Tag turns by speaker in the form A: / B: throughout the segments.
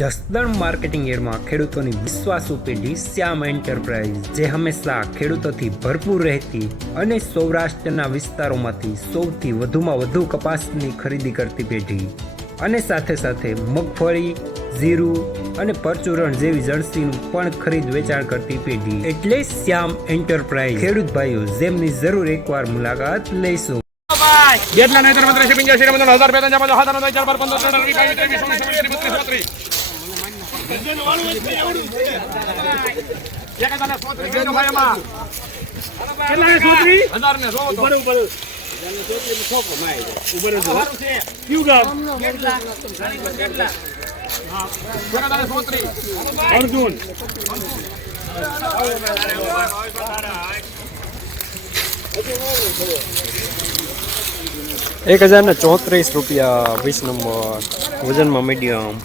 A: Jasdan marketing એડમાં ખેડૂતોની વિશ્વાસુ પેઢી શ્યામ એન્ટરપ્રાઇઝ, જે હંમેશા ખેડૂતોથી ભરપૂર રહેતી અને સૌરાષ્ટ્રના વિસ્તારોમાંથી સૌથી વધુમાં વધુ કપાસની ખરીદી કરતી પેઢી. અને સાથે સાથે મગફળી, જીરું અને પરચુરણ જેવી જણસીનું પણ ખરીદ વેચાણ કરતી પેઢી. એટલે શ્યામ એન્ટરપ્રાઇઝ, ખેડૂત ભાઈઓ, જેમની જરૂર એકવાર મુલાકાત લઈશું.
B: જેટલા નહીતર મંત્રી છે પિંજા શ્રી મંત્રી હજાર બે ચાર પાંચ હજાર ચાર, બાર, પંદર ત્રણ વીસ ત્રીસ ત્રેવીસ ચોવીસ ચોવીસ બત્રીસ બત્રીસ એક હજાર ને સોત્રીસ કહેજો ભાઈ એમાં. કેટલા ને સોત્રીસ? હજાર ને સો તો. સારું છે. એક હજાર ને સોત્રીસ.
A: એક હજાર ને ચોત્રીસ રૂપિયા વીસ નંબર વજનમાં મીડિયમ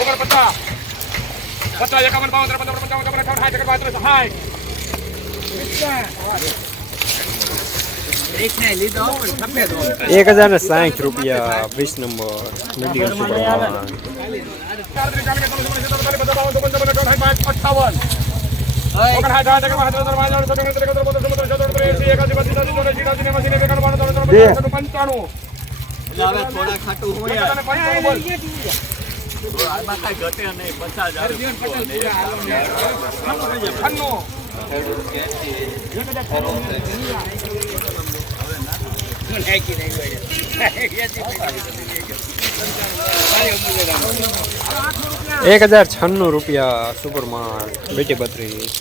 B: ઓગણપચાસ, પચાસ, એકાવન, બાવન, ચોપન, પંચાવન, છપ્પન, અઠ્ઠાવન, સાઠ, એકસઠ, બાસઠ, સાઠ.
A: એક હજાર ને સાઠ રૂપિયા વીસ નંબર મીડિયમ સુપરમાં
B: આડત્રીસ, ચાલીસ, હજાર છન્નું રૂપિયા સત્તર, એકોતેર, બોતેર.
A: એક રૂપિયા સુપરમાં બેટી બત્રીસ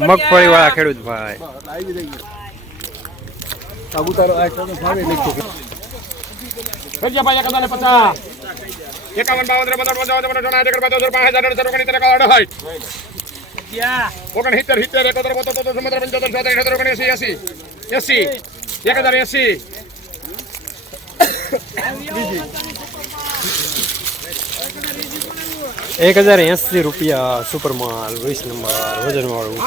A: મગફળી વાળા ખેડૂત ભાઈ
B: ભેજ્યા ભાઈ એક હજાર ને પચાસ. એકાવન, બાવન, પંચાવન, છપ્પન, અઠ્ઠાવન, એકોતેર, બોતેર, પાંચ હજાર, રૂપિયા ઓગણીસ, ત્રેવીસ, હોય ઓગણસિત્તેર, સિત્તેર, એકોતેર, બોતેર, તોતેર, ચુમ્મોતેર, પંચોતેર, છોતેર, અઠ્યોતેર, ઓગણએસી એસી એસી એક હજાર એસી.
A: એક હજાર એસી રૂપિયા સુપરમાલ વીસ નંબર વજન વાળું.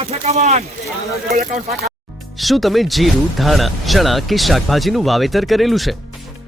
C: શું તમે જીરું ધાણા ચણા કે શાકભાજીનું વાવેતર કરેલું છે?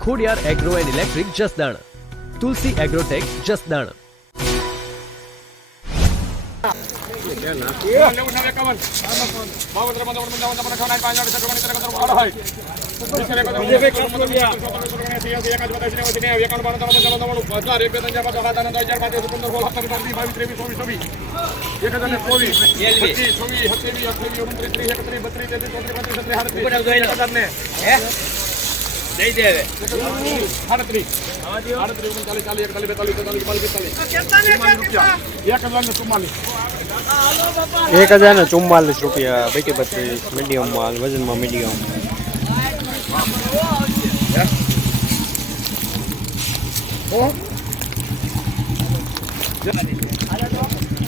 C: Khodiyar agro and electric Jasdan Tulsi agrotech Jasdan.
B: એક હજાર
D: દઈ દેવે
B: સાડત્રીસ. સાડત્રીસ, ઓગણચાલીસ, ચાલીસ, એકતાલીસ, બેતાલીસ, તેતાલીસ, ચુમ્માલીસ, પિસ્તાલીસ. રૂપિયા. એક હજાર ને ચુમ્માલીસ.
A: એક હજાર ને ચુમ્માલીસ રૂપિયા બેટી બત્રીસ મીડિયમ માલ વજનમાં મીડિયમ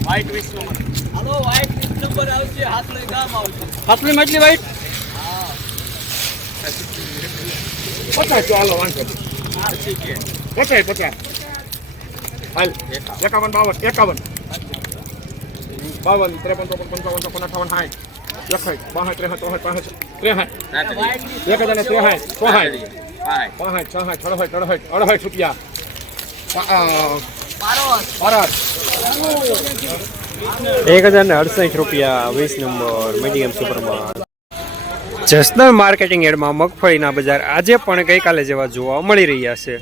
B: વ્હાઈટ વીસ નંબર.
D: હાલો વાઈટ નંબર આવશે હાથલે ગામ આવશે
B: હાથલી માટલી વ્હાઈટ પચાસ તો હાલો વાંધો. પચાસ પચાસ હાલ એકાવન બાવન એકાવન બાવન ત્રેપન પંચાવન ચોપન અઠાવન સાઠ એકસાઠ બાસઠ ત્રેસઠ ચોસઠ પાંસઠ ત્રેસઠ એક હજાર ને ત્રેસઠ ચોસઠ પાંસઠ છસઠ સડસઠ અડસઠ અડસઠ રૂપિયા
A: એક હજાર ને અડસઠ રૂપિયા વીસ નંબર મીડિયમ સુપરમાં જસદણ માર્કેટિંગ એડમાં મગફળીના બજાર આજે પણ ગઈકાલે જેવા જોવા મળી રહ્યા છે.